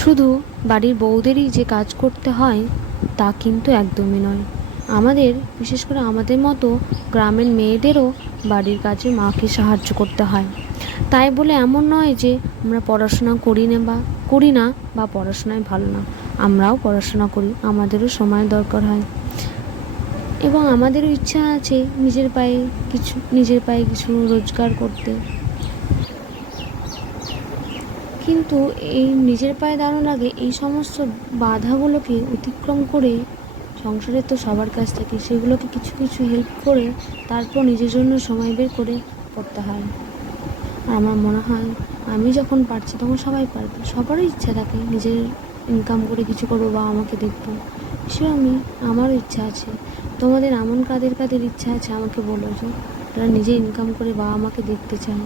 শুধু বাড়ির বউদেরই যে কাজ করতে হয় তা কিন্তু একদমই নয়। আমাদের, বিশেষ করে আমাদের মতো গ্রামের মেয়েদেরও বাড়ির কাজে মাকে সাহায্য করতে হয়। তাই বলে এমন নয় যে আমরা পড়াশোনা করি না বা পড়াশোনায় ভালো না। আমরাও পড়াশোনা করি, আমাদেরও সময় দরকার হয় এবং আমাদেরও ইচ্ছা আছে নিজের পায়ে কিছু রোজগার করতে। কিন্তু এই নিজের পায়ে দাঁড়ানোর আগে এই সমস্ত বাধাগুলোকে অতিক্রম করে, সংসারে তো সবার কাছ থেকে সেগুলোকে কিছু কিছু হেল্প করে তারপর নিজের জন্য সময় বের করে করতে হয়। আর আমার মনে হয় আমি যখন পারছি তখন সবাই পারবে। সবারই ইচ্ছা থাকে নিজের ইনকাম করে কিছু করবো, বাবা মাকে দেখবো। সেরকমই আমারও ইচ্ছা আছে। তোমাদের এমন কাদের কাদের ইচ্ছা আছে আমাকে বলো, যে তারা নিজে ইনকাম করে বাবা মাকে দেখতে চায়।